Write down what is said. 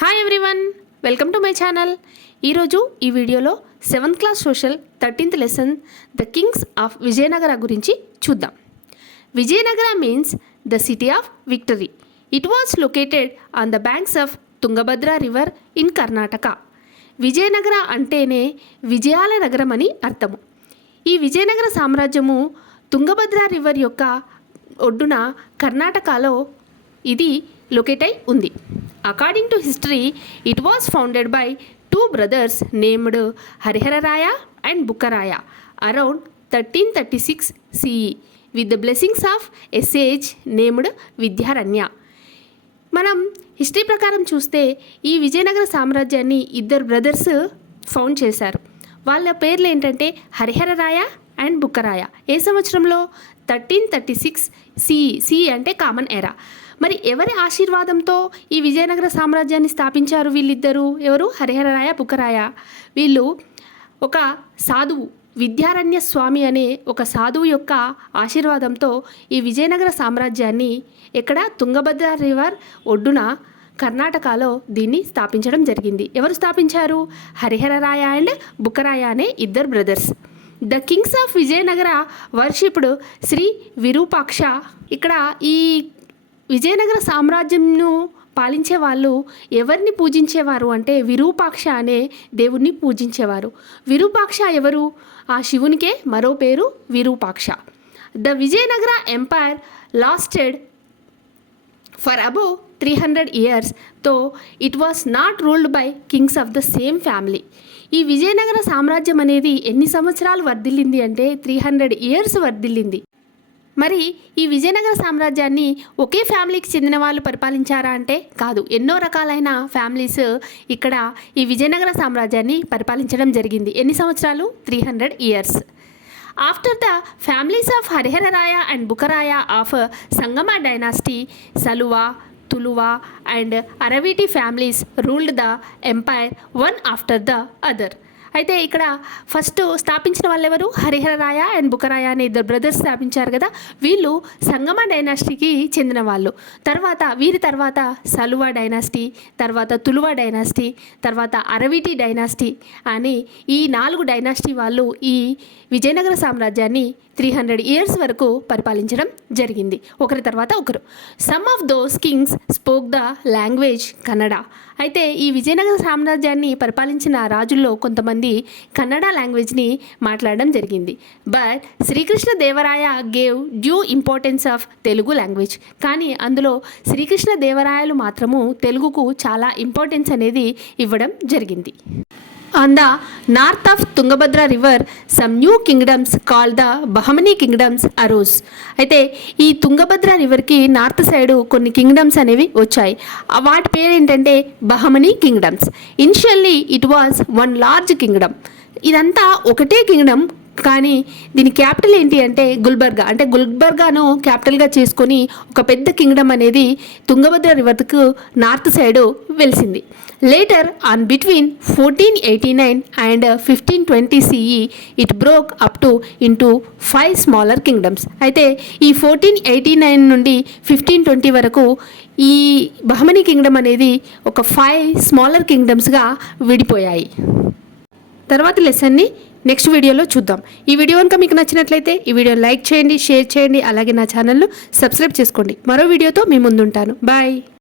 Hi everyone, welcome to my channel. ఈరోజు ఈ వీడియోలో 7th class social 13th lesson the kings of Vijayanagara గురించి చూద్దాం. Vijayanagara means the city of victory. It was located on the banks of Tungabhadra river in Karnataka. Vijayanagara అంటేనే విజయాల నగరం అని అర్థము. ఈ విజయనగర సామ్రాజ్యము తుంగభద్ర రివర్ యొక్క ఒడ్డున కర్ణాటకలో ఇది లొకేట్ అయి ఉంది. According to history, it was founded by two brothers named Harihararaya and Bukkaraya around 1336 CE with the blessings of a sage named Vidyaranya. మనం హిస్టరీ ప్రకారం చూస్తే ఈ విజయనగర సామ్రాజ్యాన్ని ఇద్దరు బ్రదర్స్ ఫౌండ్ చేశారు. వాళ్ళ పేర్లు ఏంటంటే హరిహరరాయ అండ్ బుక్కరాయ. ఏ సంవత్సరంలో? 1336 CE అంటే కామన్ ఎరా. మరి ఎవరి ఆశీర్వాదంతో ఈ విజయనగర సామ్రాజ్యాన్ని స్థాపించారు వీళ్ళిద్దరూ? ఎవరు? హరిహరరాయ, బుక్కరాయ. వీళ్ళు ఒక సాధువు, విద్యారణ్య స్వామి అనే ఒక సాధువు యొక్క ఆశీర్వాదంతో ఈ విజయనగర సామ్రాజ్యాన్ని ఎక్కడ? తుంగభద్ర రివర్ ఒడ్డున కర్ణాటకలో దీన్ని స్థాపించడం జరిగింది. ఎవరు స్థాపించారు? హరిహరరాయ అండ్ బుక్కరాయ అనే ఇద్దరు brothers. The kings of Vijayanagara worshipped Shri Virupaksha. ఇక్కడ ఈ విజయనగర సామ్రాజ్యంను పాలించే వాళ్ళు ఎవరిని పూజించేవారు అంటే విరూపాక్ష అనే దేవుణ్ణి పూజించేవారు. విరూపాక్ష ఎవరు? ఆ శివునికే మరో పేరు Virupaksha. The Vijayanagara empire lasted for above 300 years, though it was not ruled by kings of the same family. ఈ విజయనగర సామ్రాజ్యం అనేది ఎన్ని సంవత్సరాలు వర్ధిల్లింది అంటే 300 years వర్ధిల్లింది. మరి ఈ విజయనగర సామ్రాజ్యాన్ని ఒకే ఫ్యామిలీకి చెందిన వాళ్ళు పరిపాలించారా అంటే కాదు. ఎన్నో రకాలైన ఫ్యామిలీస్ ఇక్కడ ఈ విజయనగర సామ్రాజ్యాన్ని పరిపాలించడం జరిగింది. ఎన్ని సంవత్సరాలు? 300 years. After the families of Harihararaya and Bukkaraya of Sangama dynasty, Saluva, Tuluva and Araveeti families ruled the empire one after the other. అయితే ఇక్కడ ఫస్ట్ స్థాపించిన వాళ్ళు ఎవరు? హరిహరరాయ అండ్ బుక్కరాయ అనే ఇద్దరు బ్రదర్స్ స్థాపించారు కదా. వీళ్ళు సంగమ డైనాసిటీకి చెందిన వాళ్ళు. వీరి తర్వాత సలువా డైనాసిటీ, తర్వాత తులువా డైనాసిటీ, తర్వాత అరవీటి డైనాసిటీ అని ఈ 4 డైనాసిటీ వాళ్ళు ఈ విజయనగర సామ్రాజ్యాన్ని 300 years వరకు పరిపాలించడం జరిగింది, ఒకరి తర్వాత ఒకరు. Some of those Kings spoke the language Kannada. అయితే ఈ విజయనగర సామ్రాజ్యాన్ని పరిపాలించిన రాజుల్లో కొంతమంది కన్నడ లాంగ్వేజ్ని మాట్లాడడం జరిగింది. But Srikrishna Devaraya gave due importance of Telugu language. కానీ అందులో శ్రీకృష్ణ దేవరాయలు మాత్రము తెలుగుకు చాలా ఇంపార్టెన్స్ అనేది ఇవ్వడం జరిగింది. On the north of Tungabhadra river, some new kingdoms called the Bahmani kingdoms arose. అయితే ఈ తుంగభద్ర రివర్కి నార్త్ సైడ్ కొన్ని కింగ్డమ్స్ అనేవి వచ్చాయి. వాటి పేరు ఏంటంటే Bahmani kingdoms. Initially it was one large Kingdom. ఇదంతా ఒకటే కింగ్డమ్, కానీ దీని క్యాపిటల్ ఏంటి అంటే గుల్బర్గా. అంటే గుల్బర్గాను క్యాపిటల్గా చేసుకొని ఒక పెద్ద కింగ్డమ్ అనేది తుంగభద్ర రివర్కు నార్త్ సైడ్ వెలిసింది. Later on between 1489 and 1520 CE it broke up to into 5 smaller kingdoms. అయితే ఈ 1489 నుండి 1520 వరకు ఈ బహమనీ కింగ్డమ్ అనేది ఒక 5 స్మాలర్ కింగ్డమ్స్గా విడిపోయాయి. తర్వాత లెసన్ని నెక్స్ట్ వీడియోలో చూద్దాం. ఈ వీడియో కనుక మీకు నచ్చినట్లయితే ఈ వీడియో లైక్ చేయండి, షేర్ చేయండి, అలాగే నా ఛానల్ను సబ్స్క్రైబ్ చేసుకోండి. మరో వీడియోతో మీ ముందుంటాను. బాయ్.